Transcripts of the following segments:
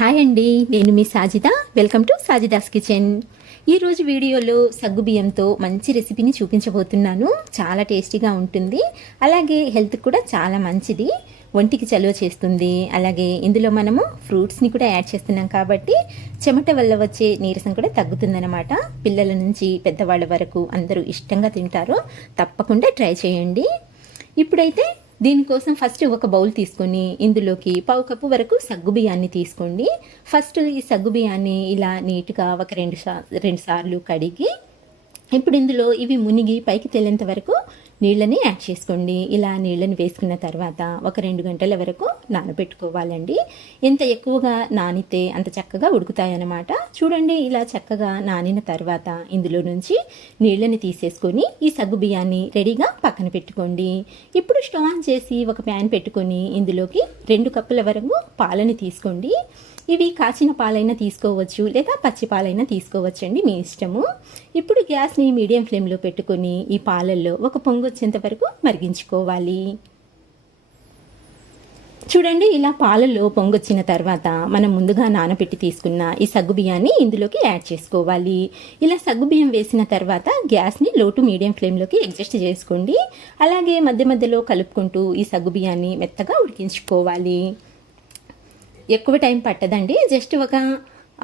Hi అండి నేను మీ Sajida. Welcome to Sajida's kitchen. ఈరోజు వీడియోలో సగ్గు బియ్యంతో మంచి రెసిపీని చూపించబోతున్నాను. చాలా టేస్టీగా ఉంటుంది. అలాగే హెల్త్ కూడా చాలా మంచిది. ఒంటికి చలువ చేస్తుంది. అలాగే ఇందులో మనము ఫ్రూట్స్ని కూడా యాడ్ చేస్తున్నాం కాబట్టి చెమట వల్ల వచ్చే నీరసం కూడా తగ్గుతుందన్నమాట. పిల్లల నుంచి పెద్దవాళ్ళ వరకు అందరూ ఇష్టంగా తింటారు. తప్పకుండా ట్రై చేయండి. ఇప్పుడైతే దీనికోసం ఫస్ట్ ఒక బౌల్ తీసుకొని ఇందులోకి పావు కప్పు వరకు సగ్గు బియ్యాన్ని తీసుకోండి. ఫస్ట్ ఈ సగ్గు బియ్యాన్ని ఇలా నీట్గా ఒక రెండు సా రెండు సార్లు కడిగి ఇప్పుడు ఇందులో ఇవి మునిగి పైకి తేలేంత వరకు నీళ్ళని యాడ్ చేసుకోండి. ఇలా నీళ్ళని వేసుకున్న తర్వాత ఒక రెండు గంటల వరకు నానబెట్టుకోవాలండి. ఎంత ఎక్కువగా నానితే అంత చక్కగా ఉడుకుతాయన్నమాట. చూడండి ఇలా చక్కగా నానిన తర్వాత ఇందులో నుంచి నీళ్ళని తీసేసుకొని ఈ సగ్గు బియ్యాన్ని రెడీగా పక్కన పెట్టుకోండి. ఇప్పుడు స్టవ్ ఆన్ చేసి ఒక ప్యాన్ పెట్టుకొని ఇందులోకి రెండు కప్పుల వరకు పాలని తీసుకోండి. ఇవి కాచిన పాలైనా తీసుకోవచ్చు లేదా పచ్చి పాలైనా తీసుకోవచ్చు అండి మీ ఇష్టము. ఇప్పుడు గ్యాస్ని మీడియం ఫ్లేమ్లో పెట్టుకొని ఈ పాలల్లో ఒక పొంగు వచ్చేంత వరకు మరిగించుకోవాలి. చూడండి ఇలా పాలల్లో పొంగొచ్చిన తర్వాత మనం ముందుగా నానబెట్టి తీసుకున్న ఈ సగ్గు బియ్యాన్ని ఇందులోకి యాడ్ చేసుకోవాలి. ఇలా సగ్గు బియ్యం వేసిన తర్వాత గ్యాస్ని లో టు మీడియం ఫ్లేమ్లోకి అడ్జస్ట్ చేసుకోండి. అలాగే మధ్య మధ్యలో కలుపుకుంటూ ఈ సగ్గు బియ్యాన్ని మెత్తగా ఉడికించుకోవాలి. ఎక్కువ టైం పట్టదండి. జస్ట్ ఒక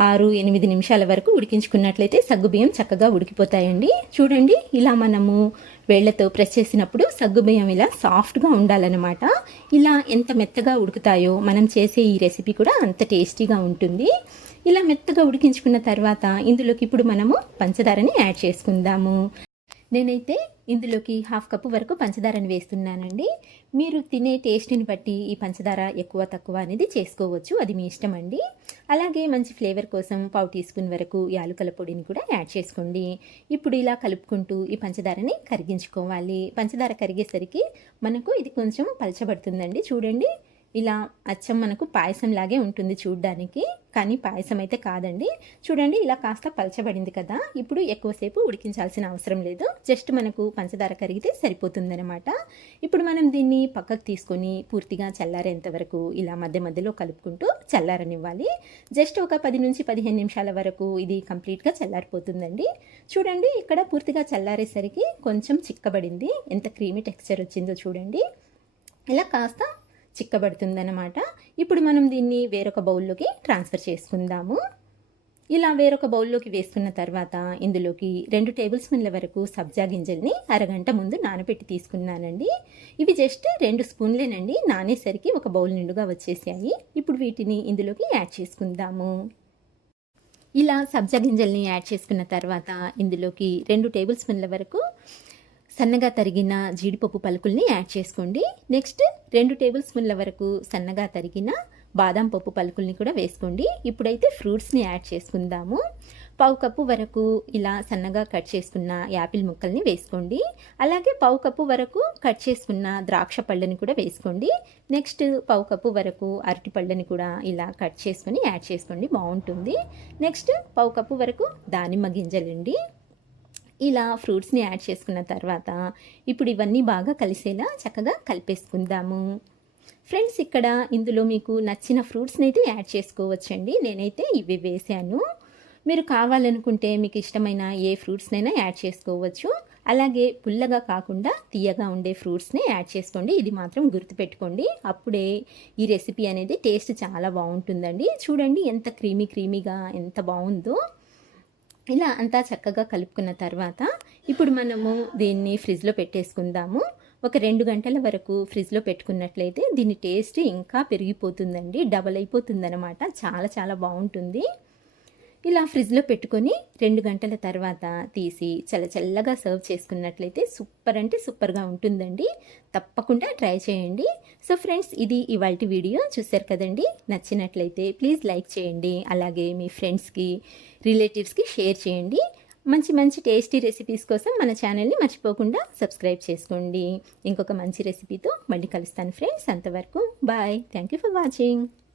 ఆరు ఎనిమిది నిమిషాల వరకు ఉడికించుకున్నట్లయితే సగ్గుబియ్యం చక్కగా ఉడికిపోతాయండి. చూడండి ఇలా మనము వేళ్ళతో ప్రెస్ చేసినప్పుడు సగ్గుబియ్యం ఇలా సాఫ్ట్గా ఉండాలన్నమాట. ఇలా ఎంత మెత్తగా ఉడుకుతాయో మనం చేసే ఈ రెసిపీ కూడా అంత టేస్టీగా ఉంటుంది. ఇలా మెత్తగా ఉడికించుకున్న తర్వాత ఇందులోకి ఇప్పుడు మనము పంచదారని యాడ్ చేసుకుందాము. నేనైతే ఇందులోకి హాఫ్ కప్పు వరకు పంచదారని వేస్తున్నానండి. మీరు తినే టేస్ట్ని బట్టి ఈ పంచదార ఎక్కువ తక్కువ అనేది చేసుకోవచ్చు. అది మీ ఇష్టం అండి. అలాగే మంచి ఫ్లేవర్ కోసం పావు టీ స్పూన్ వరకు యాలుకల పొడిని కూడా యాడ్ చేసుకోండి. ఇప్పుడు ఇలా కలుపుకుంటూ ఈ పంచదారని కరిగించుకోవాలి. పంచదార కరిగేసరికి మనకు ఇది కొంచెం పలచబడుతుందండి. చూడండి. ఇలా అచ్చం మనకు పాయసం లాగే ఉంటుంది చూడ్డానికి కానీ పాయసం అయితే కాదండి. చూడండి ఇలా కాస్త పలచబడింది కదా. ఇప్పుడు ఎక్కువసేపు ఉడికించాల్సిన అవసరం లేదు. జస్ట్ మనకు పంచదార కరిగితే సరిపోతుందనమాట ఇప్పుడు మనం దీన్ని పక్కకు తీసుకొని పూర్తిగా చల్లారేంత వరకు ఇలా మధ్య మధ్యలో కలుపుకుంటూ చల్లారనివ్వాలి. జస్ట్ ఒక పది నుంచి పదిహేను నిమిషాల వరకు ఇది కంప్లీట్గా చల్లారిపోతుందండి. చూడండి ఇక్కడ పూర్తిగా చల్లారేసరికి కొంచెం చిక్కబడింది. ఎంత క్రీమీ టెక్స్చర్ వచ్చిందో చూడండి. ఇలా కాస్త చిక్కబడుతుందన్నమాట. ఇప్పుడు మనం దీన్ని వేరొక బౌల్లోకి ట్రాన్స్ఫర్ చేసుకుందాము. ఇలా వేరొక బౌల్లోకి వేసుకున్న తర్వాత ఇందులోకి రెండు టేబుల్ స్పూన్ల వరకు సబ్జా గింజల్ని అరగంట ముందు నానబెట్టి తీసుకున్నానండి. ఇవి జస్ట్ రెండు స్పూన్లేనండి. నానేసరికి ఒక బౌల్ నిండుగా వచ్చేసాయి. ఇప్పుడు వీటిని ఇందులోకి యాడ్ చేసుకుందాము. ఇలా సబ్జా గింజల్ని యాడ్ చేసుకున్న తర్వాత ఇందులోకి రెండు టేబుల్ స్పూన్ల వరకు సన్నగా తరిగిన జీడిపప్పు పలుకుల్ని యాడ్ చేసుకోండి. నెక్స్ట్ రెండు టేబుల్ స్పూన్ల వరకు సన్నగా తరిగిన బాదం పప్పు పలుకుల్ని కూడా వేసుకోండి. ఇప్పుడైతే ఫ్రూట్స్ని యాడ్ చేసుకుందాము. పావు కప్పు వరకు ఇలా సన్నగా కట్ చేసుకున్న యాపిల్ ముక్కల్ని వేసుకోండి. అలాగే పావు కప్పు వరకు కట్ చేసుకున్న ద్రాక్ష పళ్ళని కూడా వేసుకోండి. నెక్స్ట్ పావు కప్పు వరకు అరటి పళ్ళని కూడా ఇలా కట్ చేసుకొని యాడ్ చేసుకోండి. బాగుంటుంది. నెక్స్ట్ పావు కప్పు వరకు దానిమ్మ గింజలండి. ఇలా ఫ్రూట్స్ని యాడ్ చేసుకున్న తర్వాత ఇప్పుడు ఇవన్నీ బాగా కలిసేలా చక్కగా కలిపేసుకుందాము. ఫ్రెండ్స్ ఇక్కడ ఇందులో మీకు నచ్చిన ఫ్రూట్స్ని అయితే యాడ్ చేసుకోవచ్చండి. నేనైతే ఇవి వేసాను మీరు కావాలనుకుంటే మీకు ఇష్టమైన ఏ ఫ్రూట్స్నైనా యాడ్ చేసుకోవచ్చు. అలాగే పుల్లగా కాకుండా తీయగా ఉండే ఫ్రూట్స్ని యాడ్ చేసుకోండి. ఇది మాత్రం గుర్తుపెట్టుకోండి. అప్పుడే ఈ రెసిపీ అనేది టేస్ట్ చాలా బాగుంటుందండి. చూడండి ఎంత క్రీమీ క్రీమీగా ఎంత బాగుందో. ఇలా అంతా చక్కగా కలుపుకున్న తర్వాత ఇప్పుడు మనము దీన్ని ఫ్రిడ్జ్లో పెట్టేసుకుందాము. ఒక రెండు గంటల వరకు ఫ్రిడ్జ్లో పెట్టుకున్నట్లయితే దీని టేస్ట్ ఇంకా పెరిగిపోతుందండి డబల్ అయిపోతుందనమాట చాలా చాలా బాగుంటుంది. ఇలా ఫ్రిడ్జ్లో పెట్టుకొని రెండు గంటల తర్వాత తీసి చల్లచల్లగా సర్వ్ చేసుకున్నట్లయితే సూపర్ అంటే సూపర్గా ఉంటుందండి. తప్పకుండా ట్రై చేయండి. సో ఫ్రెండ్స్ ఇది ఇవాళ వీడియో. చూసారు కదండి? నచ్చినట్లయితే ప్లీజ్ లైక్ చేయండి. అలాగే మీ ఫ్రెండ్స్కి రిలేటివ్స్కి షేర్ చేయండి. మంచి మంచి టేస్టీ రెసిపీస్ కోసం మన ఛానల్ని మర్చిపోకుండా సబ్స్క్రైబ్ చేసుకోండి. ఇంకొక మంచి రెసిపీతో మళ్ళీ కలుస్తాను ఫ్రెండ్స్. అంతవరకు bye. Thank you for watching.